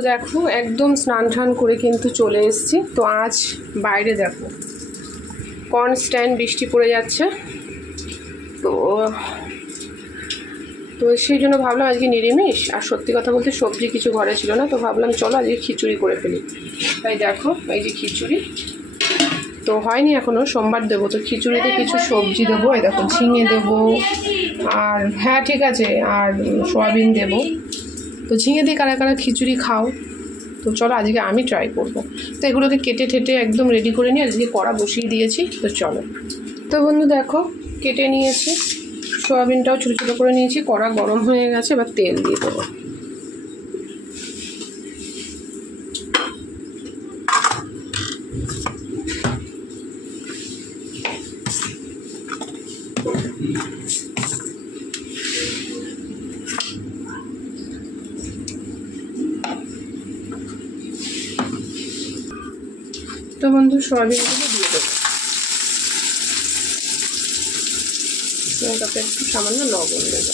তো দেখো একদম স্নান টান করে কিন্তু চলে এসেছি। তো আজ বাইরে দেখো কনস্ট্যান্ট বৃষ্টি পড়ে যাচ্ছে। তো তো সেই জন্য ভাবলাম আজকে নিরামিষ, আর সত্যি কথা বলতে সবজি কিছু ঘরে ছিল না, তো ভাবলাম চলো আজকে খিচুড়ি করে ফেলি। তাই দেখো এই যে খিচুড়ি তো হয়নি এখনও, সোমবার দেবো। তো খিচুড়িতে কিছু সবজি দেবো, এই দেখো ঝিঙে দেবো, আর হ্যাঁ ঠিক আছে, আর সয়াবিন দেবো। তো ঝিঙে দিয়ে কারা কারা খিচুড়ি খাও, তো চলো আজকে আমি ট্রাই করবো। তো এগুলোকে কেটে ঠেটে একদম রেডি করে নিয়ে আজকে কড়া বসিয়ে দিয়েছি। তো চলো, তো বন্ধু দেখো কেটে নিয়েছি, সয়াবিনটাও ছোটো ছোটো করে নিয়েছি, কড়া গরম হয়ে গেছে, এবার তেল দিয়ে দেবো। তো বন্ধু সয়াবিনগুলো দিয়ে দেবো, তাতে একটু সামান্য লবণ দেবো।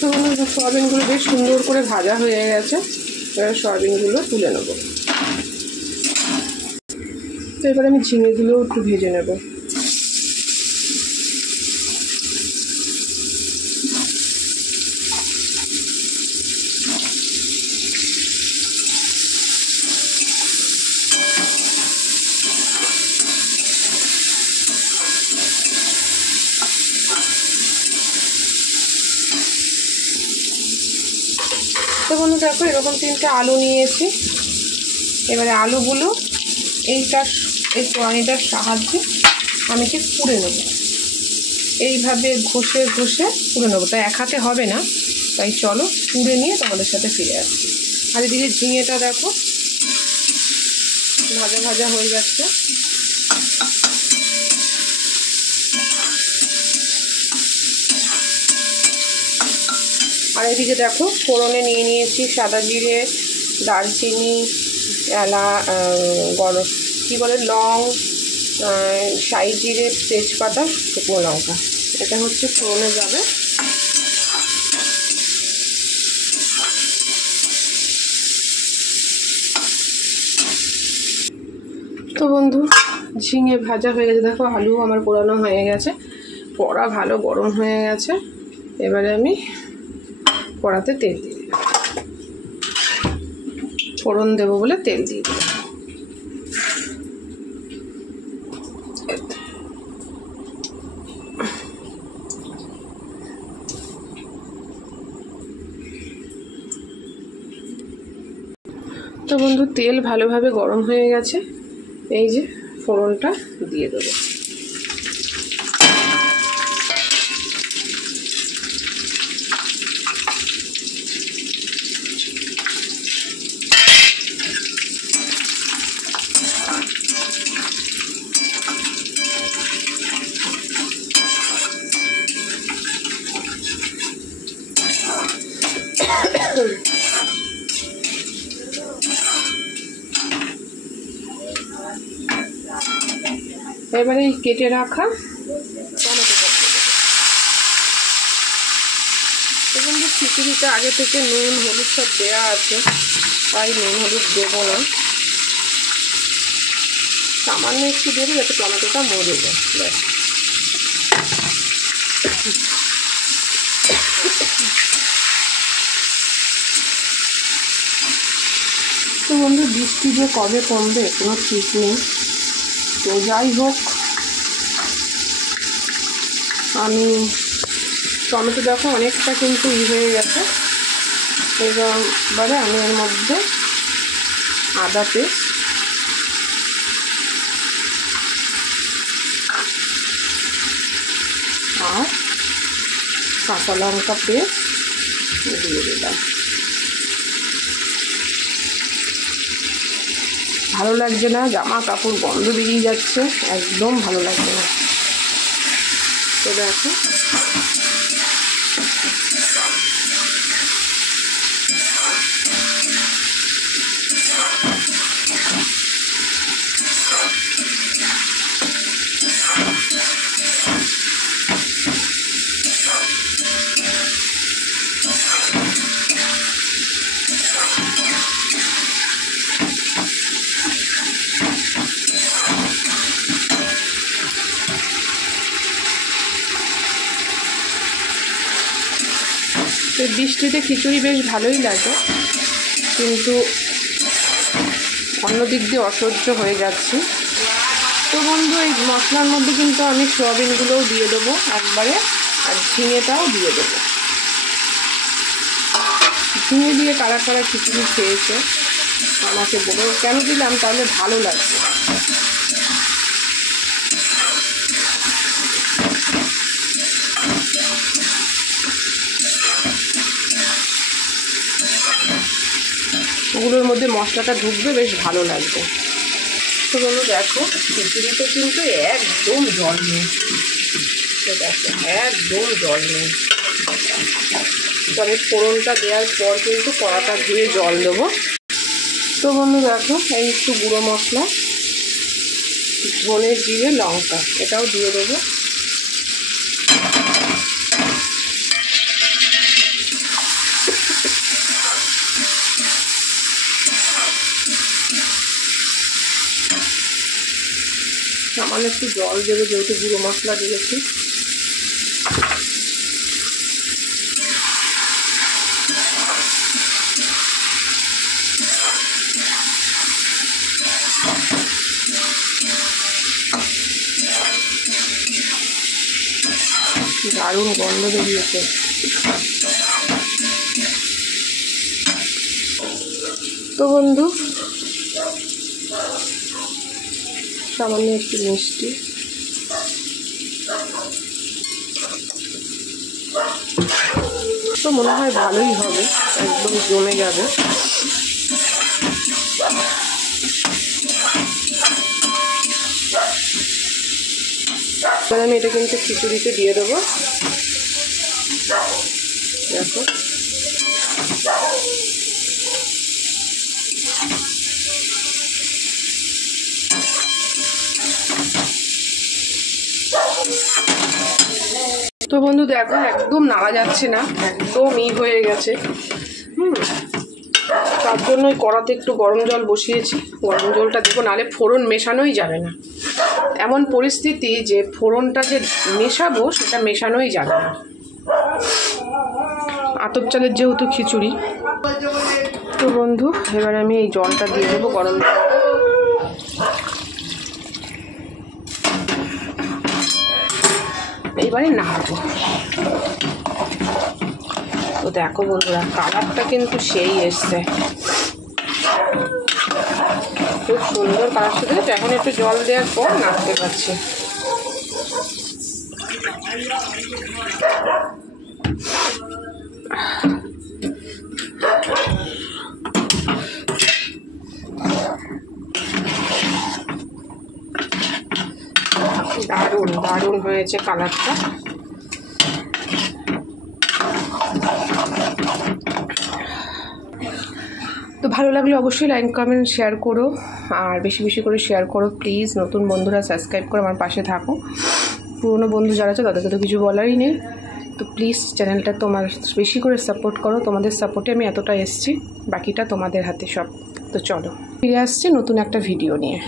তো বন্ধু সয়াবিনগুলো বেশ সুন্দর করে ভাজা হয়ে গেছে, এবার সয়াবিনগুলো তুলে নেবো। তো এবার আমি ঝিঙেগুলোও একটু ভেজে নেব। তো বন্ধু দেখো এরকম 3টে আলু নিয়েছি, এবারে আলুগুলো এই কড়াইটার সাহায্যে আমি ঠিক পুড়ে নেব, এইভাবে ঘষে ঘষে পুড়ে নেবো। তাই এক হাতে হবে না, তাই চলো পুড়ে নিয়ে তোমাদের সাথে ফিরে আসছি। আর এদিকে ঝিঙেটা দেখো ভাজা ভাজা হয়ে যাচ্ছে। আর এদিকে দেখো ফোড়নে নিয়ে নিয়েছি সাদা জিরে, দারচিনি, গরম কী বলে লং, শাহি জিরে, তেজপাতা, শুকনো লঙ্কা, এটা হচ্ছে ফোড়নে যাবে। তো বন্ধু ঝিঙে ভাজা হয়ে গেছে, দেখো আলু আমার পোড়ানো হয়ে গেছে, কড়া ভালো গরম হয়ে গেছে। এবারে আমি কড়াতে তেল দিয়ে দিই, ফোড়ন দেবো বলে তেল দিয়ে দিই। তো বন্ধু তেল ভালোভাবে গরম হয়ে গেছে, এই যে ফোড়নটা দিয়ে দেবো। এবারে এই কেটে রাখা টমেটোটা দেবো। তো বন্ধু খিচুড়িটা আগে থেকে নুন হলুদ সব দেওয়া আছে, তাই নুন হলুদ দেবো না, সামান্য একটু দেবো যাতে টমেটোটা মরে যায়, ব্যাস। তো বন্ধু বৃষ্টি যে কবে কমবে কোনো ঠিক নেই। তো যাই হোক, আমি টমেটো দেখো অনেকটা কিন্তু হয়ে গেছে, এবারে আমি এর মধ্যে আদা পেস্ট, আর কাঁচা লঙ্কা পেস্ট দিয়ে দিলাম। ভালো লাগছে না, জামা কাপড় গন্ধ বেরিয়ে যাচ্ছে, একদম ভালো লাগছে না। তো দেখো বৃষ্টিতে খিচুড়ি বেশ ভালোই লাগে, কিন্তু অন্য দিক দিয়ে অসহ্য হয়ে যাচ্ছে। তো বন্ধু এই মশলার মধ্যে কিন্তু আমি সয়াবিনগুলোও দিয়ে দেবো একবারে, আর ঝিঙেটাও দিয়ে দেবো। ঝিঙে দিয়ে কারা কারা খিচুড়ি খেয়েছে আমাকে বলো, কেন দিলাম তাহলে ভালো লাগবে। ওগুলোর মধ্যে মশলাটা ঢুকবে, বেশ ভালো লাগবে। তো বলো দেখো খিচুড়িতে কিন্তু একদম জল নেই, দেখো একদম জল নেই। তবে ফোড়নটা দেওয়ার পর কিন্তু কড়াটা ধুয়ে জল দেবো। তো বন্ধু দেখো এই একটু গুঁড়ো মশলা, ধনে জিরে লঙ্কা এটাও দিয়ে দেবো। সামান্য একটু জল দেবো, যেহেতু গুঁড়ো মশলা দিয়েছি। দারুণ গন্ধ বেরিয়েছে। তো বন্ধু সামান্য একটু মিষ্টি, তো মনে হয় ভালোই হবে, একদম জমে যাবে। এবার আমি এটা কিন্তু খিচুড়িতে দিয়ে দেবো। দেখো তো বন্ধু দেখো একদম নাড়া যাচ্ছে না, একদম হয়ে গেছে। তার জন্য ওই কড়াতে একটু গরম জল বসিয়েছি, গরম জলটা দেবো, নাহলে ফোড়ন মেশানোই যাবে না। এমন পরিস্থিতি যে ফোড়নটা যে মেশাবো সেটা মেশানোই যাবে না। আতপ চালের যেহেতু খিচুড়ি। তো বন্ধু এবার আমি এই জলটা দিয়ে দেবো, গরম জল। এইবারে নাড়বো। তো দেখো বন্ধুরা কালারটা কিন্তু সেই এসছে, খুব সুন্দর কালার সাথে। এখন একটু জল দেওয়ার পর নাড়তে পারছি। দারুণ দারুণ হয়েছে কালারটা। তো ভালো লাগলে অবশ্যই লাইক কমেন্ট শেয়ার করো, আর বেশি বেশি করে শেয়ার করো প্লিজ। নতুন বন্ধুরা সাবস্ক্রাইব করে আমার পাশে থাকো। পুরনো বন্ধু যারা আছে তাদেরকে তো কিছু বলারই নেই। তো প্লিজ চ্যানেলটা তোমার বেশি করে সাপোর্ট করো, তোমাদের সাপোর্টে আমি এতটা এসেছি, বাকিটা তোমাদের হাতে সব। তো চলো ফিরে আসছি নতুন একটা ভিডিও নিয়ে।